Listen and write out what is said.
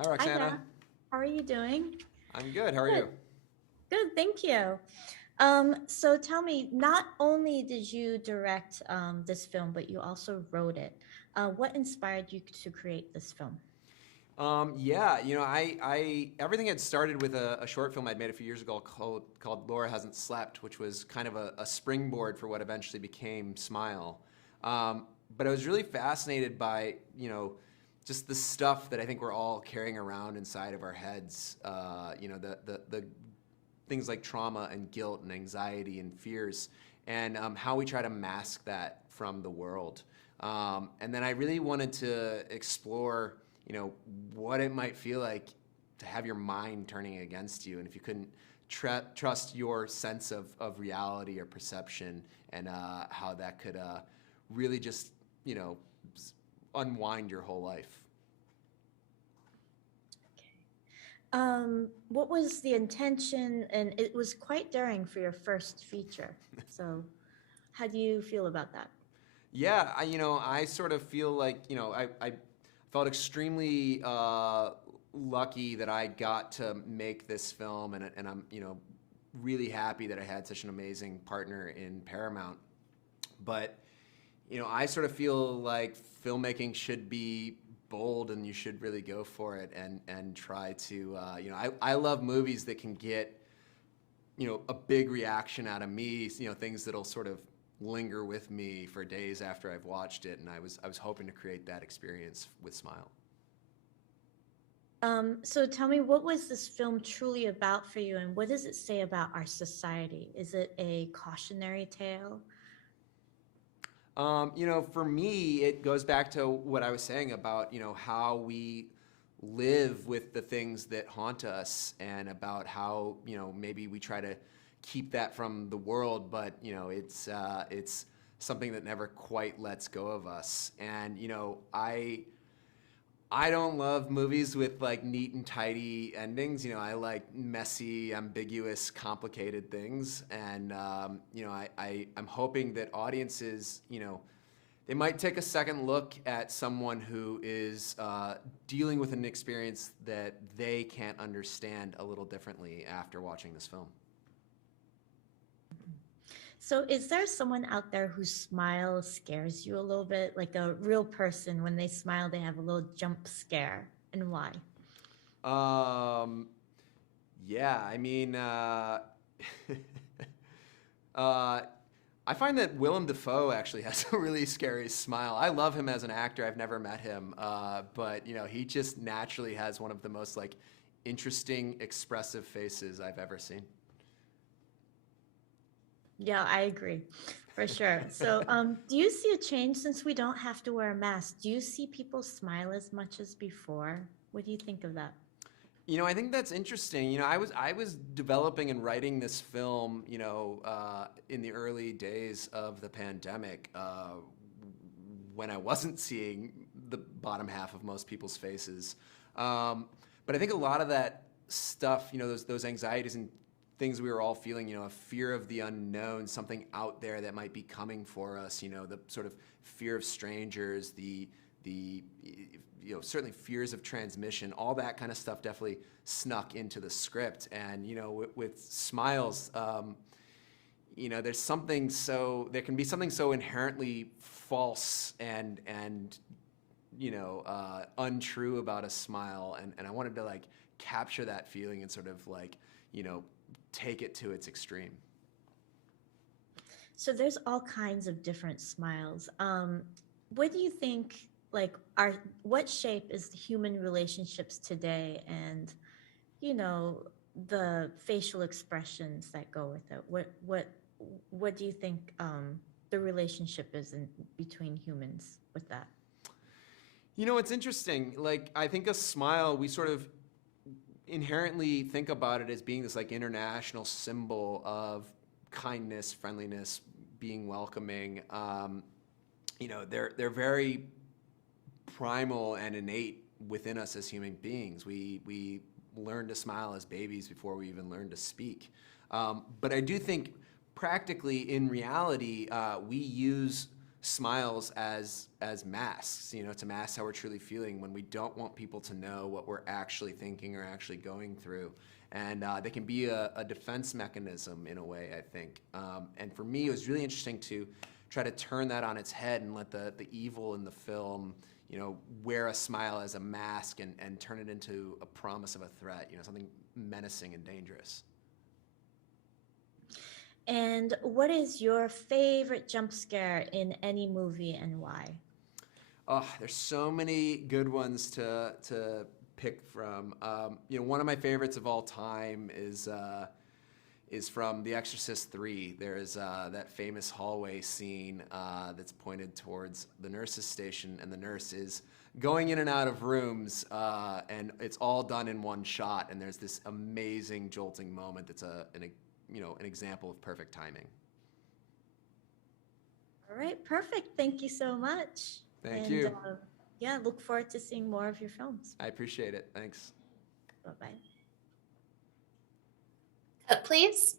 Hi, Hi Roxana. there. How are you doing? I'm good. How are Good. you? Good, thank you. So tell me, not only did you direct this film, but you also wrote it. What inspired you to create this film? Yeah, everything had started with a short film I'd made a few years ago called Laura Hasn't Slept, which was kind of a springboard for what eventually became Smile. Um, but I was really fascinated by, just the stuff that I think we're all carrying around inside of our heads. The things like trauma and guilt and anxiety and fears, and how we try to mask that from the world. And then I really wanted to explore, what it might feel like to have your mind turning against you, and if you couldn't trust your sense of reality or perception, and how that could really just, you know, unwind your whole life. What was the intention? And it was quite daring for your first feature. So how do you feel about that? Yeah, I sort of feel like, I felt extremely lucky that I got to make this film, and I'm, really happy that I had such an amazing partner in Paramount. But, I sort of feel like filmmaking should be bold, and you should really go for it, and try to, I love movies that can get, a big reaction out of me, things that'll sort of linger with me for days after I've watched it, and I was hoping to create that experience with Smile. So tell me, what was this film truly about for you, and what does it say about our society? Is it a cautionary tale? For me, it goes back to what I was saying about, how we live with the things that haunt us, and about how, maybe we try to keep that from the world, but, it's something that never quite lets go of us. And, I don't love movies with like neat and tidy endings. I like messy, ambiguous, complicated things. And, I'm hoping that audiences, they might take a second look at someone who is dealing with an experience that they can't understand a little differently after watching this film. So, is there someone out there whose smile scares you a little bit? Like a real person, when they smile, they have a little jump scare, and why? Um, yeah, I mean, uh, I find that Willem Dafoe actually has a really scary smile. I love him as an actor. I've never met him, but he just naturally has one of the most like interesting, expressive faces I've ever seen. Yeah, I agree, for sure. So, do you see a change since we don't have to wear a mask? Do you see people smile as much as before? What do you think of that? I think that's interesting. I was developing and writing this film, in the early days of the pandemic, when I wasn't seeing the bottom half of most people's faces. But I think a lot of that stuff, those anxieties and things we were all feeling, a fear of the unknown, something out there that might be coming for us, the sort of fear of strangers, the certainly fears of transmission, all that kind of stuff definitely snuck into the script. And with Smiles, there can be something so inherently false and untrue about a smile, and I wanted to like capture that feeling and sort of like, you know take it to its extreme. So, there's all kinds of different smiles. What do you think? Like, what shape is the human relationships today, and you know the facial expressions that go with it? What do you think the relationship is in between humans with that? It's interesting. Like, I think a smile, we sort of inherently think about it as being this like international symbol of kindness, friendliness, being welcoming. They're very primal and innate within us as human beings. We learn to smile as babies before we even learn to speak. But I do think practically in reality, we use smiles as masks, to mask how we're truly feeling when we don't want people to know what we're actually thinking or actually going through. And they can be a defense mechanism in a way, I think. And for me, it was really interesting to try to turn that on its head and let the evil in the film, wear a smile as a mask and turn it into a promise of a threat, something menacing and dangerous. And what is your favorite jump scare in any movie and why? Oh, there's so many good ones to pick from. One of my favorites of all time is from The Exorcist 3. There is that famous hallway scene that's pointed towards the nurse's station, and the nurse is going in and out of rooms, and it's all done in one shot. And there's this amazing jolting moment that's an example of perfect timing. All right, perfect. Thank you so much. Thank And you. yeah, look forward to seeing more of your films. I appreciate it. Thanks. Bye bye. Cut, please.